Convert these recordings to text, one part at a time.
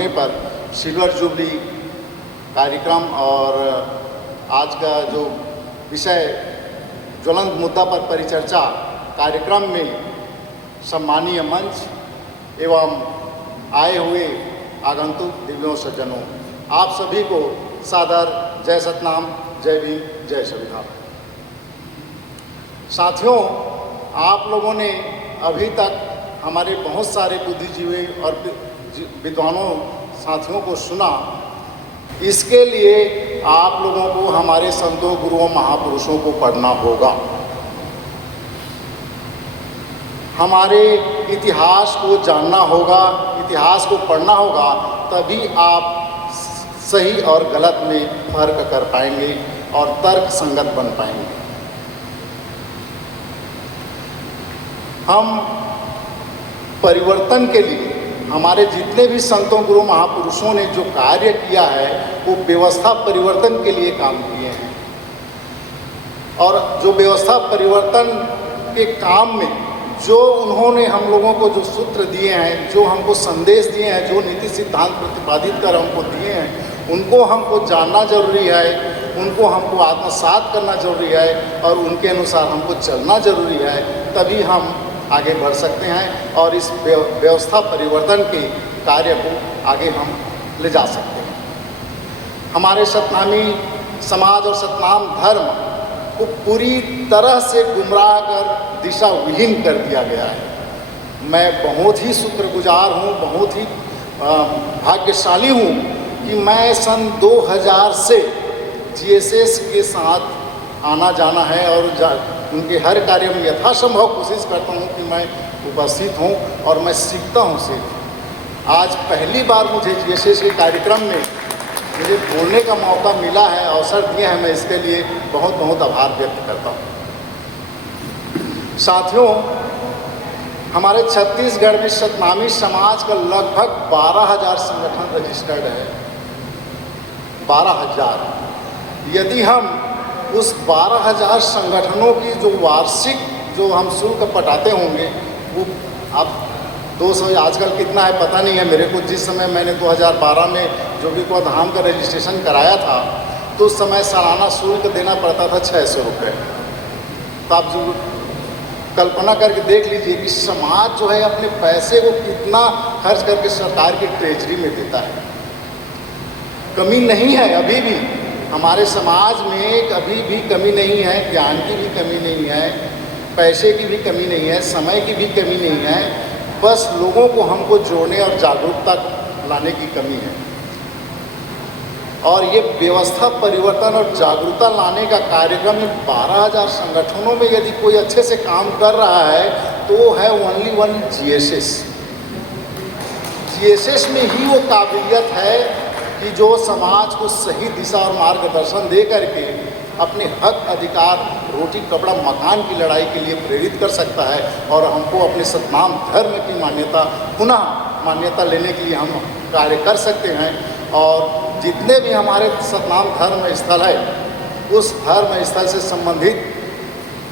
होने पर silver jubilee कार्यक्रम और आज का जो विषय ज्वलंत मुद्दा पर परिचर्चा कार्यक्रम में सम्मानीय मंच एवं आए हुए आगंतुक दिव्यों सज्जनों, आप सभी को सादर जय सतनाम, जय भीम, जय संविधान। साथियों, आप लोगों ने अभी तक हमारे बहुत सारे बुद्धिजीवी और विद्वानों साथियों को सुना। इसके लिए आप लोगों को हमारे संतों, गुरुओं, महापुरुषों को पढ़ना होगा, हमारे इतिहास को जानना होगा, इतिहास को पढ़ना होगा, तभी आप सही और गलत में फर्क कर पाएंगे और तर्क संगत बन पाएंगे। हम परिवर्तन के लिए हमारे जितने भी संतों, गुरु, महापुरुषों ने जो कार्य किया है वो व्यवस्था परिवर्तन के लिए काम किए हैं। और जो व्यवस्था परिवर्तन के काम में जो उन्होंने हम लोगों को जो सूत्र दिए हैं, जो हमको संदेश दिए हैं, जो नीति सिद्धांत प्रतिपादित कर हमको दिए हैं, उनको हमको जानना जरूरी है, उनको हमको आत्मसात करना जरूरी है और उनके अनुसार हमको चलना जरूरी है। तभी हम आगे बढ़ सकते हैं और इस व्यवस्था परिवर्तन के कार्य को आगे हम ले जा सकते हैं। हमारे सतनामी समाज और सतनाम धर्म को पूरी तरह से गुमराह कर दिशा विहीन कर दिया गया है। मैं बहुत ही शुक्रगुजार हूँ, बहुत ही भाग्यशाली हूँ कि मैं सन 2000 से जीएसएस के साथ आना जाना है और उनके हर कार्य में यथासंभव कोशिश करता हूँ कि मैं उपस्थित हूँ और मैं सीखता हूँ से। आज पहली बार मुझे जीएसएस के कार्यक्रम में मुझे बोलने का मौका मिला है, अवसर दिए हैं, मैं इसके लिए बहुत बहुत आभार व्यक्त करता हूँ। साथियों, हमारे छत्तीसगढ़ में सतनामी समाज का लगभग 12,000 संगठन रजिस्टर्ड है। 12,000। यदि हम उस 12,000 संगठनों की जो वार्षिक जो हम शुल्क पटाते होंगे वो अब 200 आजकल कितना है पता नहीं है मेरे को। जिस समय मैंने 2012 में जोगीकुआं धाम का रजिस्ट्रेशन कराया था तो उस समय सालाना शुल्क देना पड़ता था 600 रुपये। तो आप जो कल्पना करके देख लीजिए कि समाज जो है अपने पैसे को कितना खर्च करके सरकार की ट्रेजरी में देता है। कमी नहीं है, अभी भी हमारे समाज में अभी भी कमी नहीं है, ज्ञान की भी कमी नहीं है, पैसे की भी कमी नहीं है, समय की भी कमी नहीं है, बस लोगों को हमको जोड़ने और जागरूकता लाने की कमी है। और ये व्यवस्था परिवर्तन और जागरूकता लाने का कार्यक्रम 12,000 संगठनों में यदि कोई अच्छे से काम कर रहा है तो वो है ओनली वन जीएसएस। जीएसएस में ही वो काबिलियत है कि जो समाज को सही दिशा और मार्गदर्शन दे करके अपने हक, अधिकार, रोटी, कपड़ा, मकान की लड़ाई के लिए प्रेरित कर सकता है और हमको अपने सतनाम धर्म की मान्यता, पुनः मान्यता लेने के लिए हम कार्य कर सकते हैं। और जितने भी हमारे सतनाम धर्म स्थल है, उस धर्म स्थल से संबंधित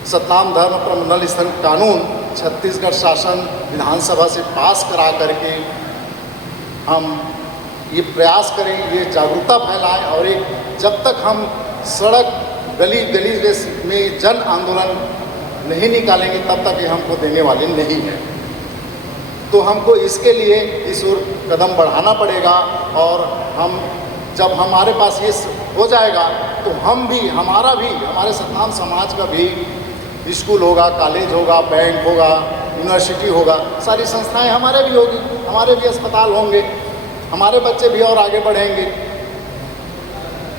सतनाम धर्म प्रबंधन स्थल कानून छत्तीसगढ़ शासन विधानसभा से पास करा करके हम ये प्रयास करें, ये जागरूकता फैलाएं और एक जब तक हम सड़क, गली गली में जन आंदोलन नहीं निकालेंगे तब तक ये हमको देने वाले नहीं हैं। तो हमको इसके लिए इस ओर कदम बढ़ाना पड़ेगा और हम जब हमारे पास ये हो जाएगा तो हम भी, हमारा भी, हमारे सतनाम समाज का भी स्कूल होगा, कॉलेज होगा, बैंक होगा, यूनिवर्सिटी होगा, सारी संस्थाएं हमारे भी होगी, हमारे भी अस्पताल होंगे, हमारे बच्चे भी और आगे बढ़ेंगे।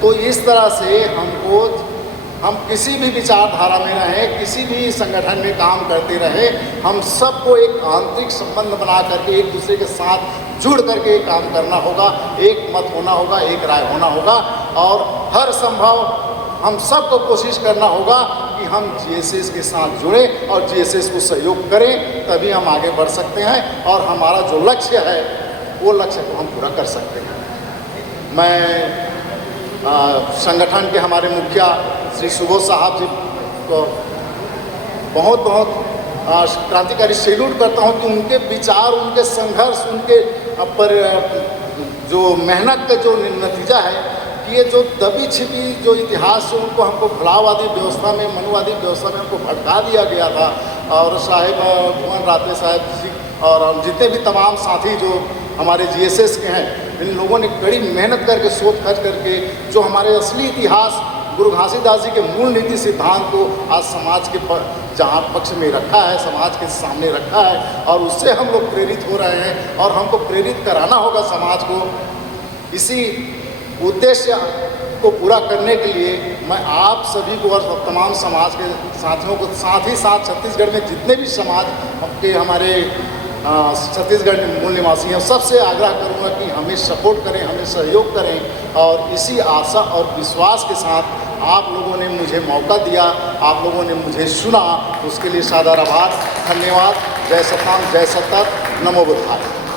तो इस तरह से हम किसी भी विचारधारा में रहें, किसी भी संगठन में काम करते रहें, हम सबको एक आंतरिक संबंध बना करके एक दूसरे के साथ जुड़ करके काम करना होगा, एक मत होना होगा, एक राय होना होगा और हर संभव हम सबको कोशिश करना होगा कि हम जीएसएस के साथ जुड़े और जीएसएस को सहयोग करें, तभी हम आगे बढ़ सकते हैं और हमारा जो लक्ष्य है वो लक्ष्य को हम पूरा कर सकते हैं। मैं संगठन के हमारे मुखिया श्री सुबोध साहब जी को बहुत बहुत क्रांतिकारी सैल्यूट करता हूं कि उनके विचार, उनके संघर्ष, उनके पर जो मेहनत का जो नतीजा है कि ये जो दबी छिपी जो इतिहास से उनको हमको भुलावादी व्यवस्था में, मनुवादी व्यवस्था में हमको भटका दिया गया था। और साहिब भुवन रात्रे साहब जी और हम जितने भी तमाम साथी जो हमारे जीएसएस के हैं, इन लोगों ने कड़ी मेहनत करके, सोच खर्च करके जो हमारे असली इतिहास गुरु घासीदास जी के मूल नीति सिद्धांत को आज समाज के जहाँ पक्ष में रखा है, समाज के सामने रखा है, और उससे हम लोग प्रेरित हो रहे हैं और हमको प्रेरित कराना होगा समाज को। इसी उद्देश्य को पूरा करने के लिए मैं आप सभी को और तमाम समाज के साथियों को, साथ ही साथ छत्तीसगढ़ में जितने भी समाज के हमारे छत्तीसगढ़ में मूल निवासी हैं, सबसे आग्रह करूंगा कि हमें सपोर्ट करें, हमें सहयोग करें। और इसी आशा और विश्वास के साथ आप लोगों ने मुझे मौका दिया, आप लोगों ने मुझे सुना, उसके लिए सादर आभार, धन्यवाद। जय सतनाम, जय सतत, नमो बुद्धाय।